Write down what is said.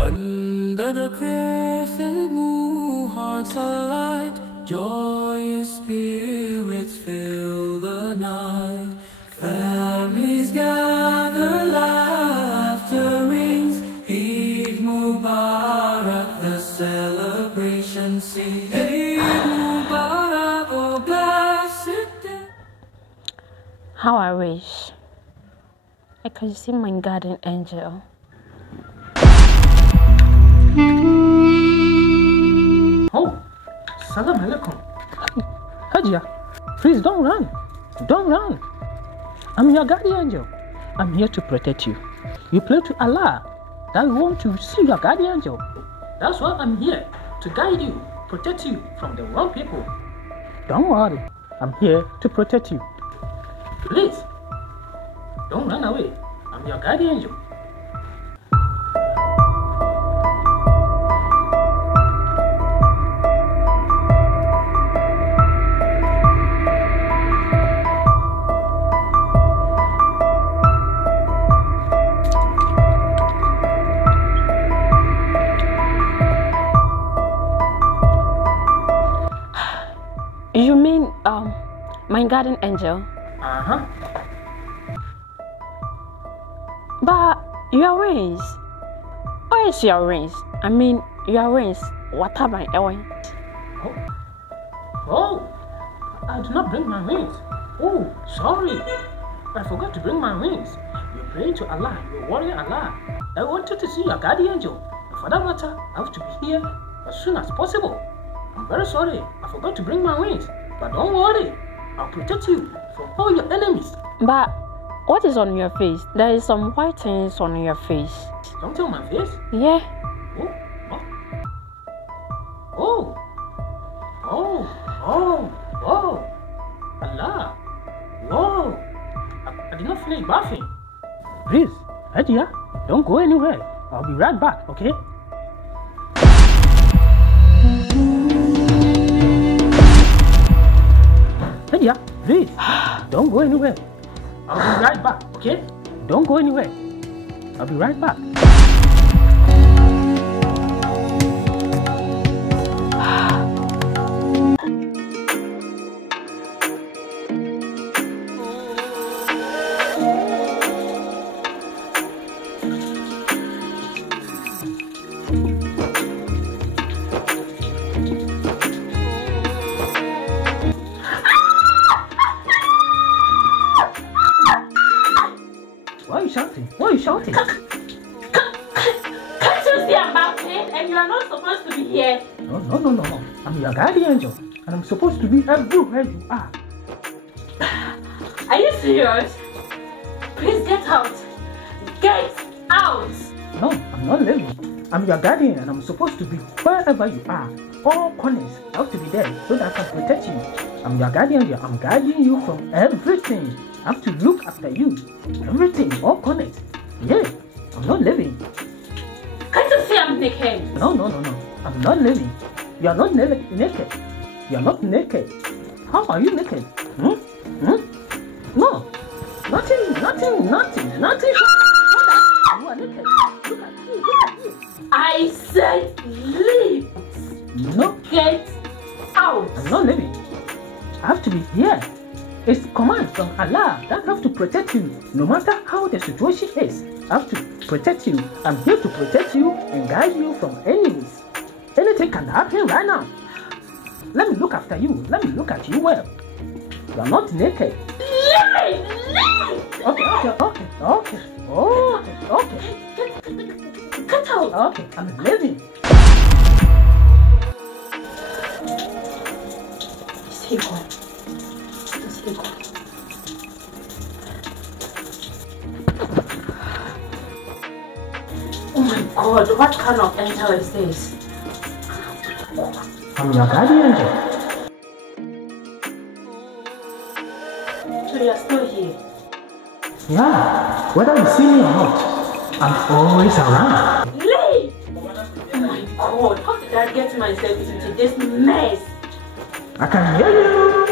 Under the crescent moon, hearts alight, joyous spirits fill the night. Families gather, laughter rings, Eid Mubarak, the celebration sings. Eid Mubarak, oh blessed day. How I wish I could see my guardian angel. Oh, salam alaikum. HAJIA, please don't run. Don't run. I'm your guardian angel. I'm here to protect you. You pray to Allah that you want to see your guardian angel. That's why I'm here, to guide you, protect you from the wrong people. Don't worry, I'm here to protect you. Please, don't run away. I'm your guardian angel. You mean, my guardian angel? Uh-huh. But your wings? Where is your wings? I mean, your wings. What are my wings? Oh, I did not bring my wings. Oh, sorry. I forgot to bring my wings. You pray to Allah, you worry Allah. I wanted to see your guardian angel. For that matter, I have to be here as soon as possible. I'm very sorry. I forgot to bring my wings. But don't worry. I'll protect you from all your enemies. But what is on your face? There is some white things on your face. Something on my face? Yeah. Oh. Allah. Whoa. I did not finish bathing. Please, HAJIA, don't go anywhere. I'll be right back, okay? HAJIA, please, don't go anywhere. I'll be right back, okay? Don't go anywhere. I'll be right back. Why are you shouting? Why are you shouting? Can't you see I'm back here and you are not supposed to be here? No. I'm your guardian angel and I'm supposed to be everywhere you are. Are you serious? Please get out. Get out. No, I'm not leaving. I'm your guardian and I'm supposed to be wherever you are. All corners have to be there so that I can protect you. I'm your guardian angel. I'm guiding you from everything. I have to look after you. Everything, all corners. Yeah, I'm not leaving. Can't you see I'm naked? No. I'm not leaving. You are not naked. You are not naked. How are you naked? No. Nothing. You are naked. Look at you. I said leave. No. Get out. I'm not leaving. I have to be here. It's command from Allah that have to protect you, no matter how the situation is. I have to protect you. I'm here to protect you and guide you from enemies. Anything can happen right now. Let me look after you. Let me look at you well. You are not naked. Leave. Okay. Get out. Okay, I'm leaving. Stay gone. Oh my God, what kind of angel is this? I'm your guardian angel. So you are still here? Yeah, whether you see me or not, I'm always around. Leave! Oh my God, how did I get myself into this mess? I can hear you.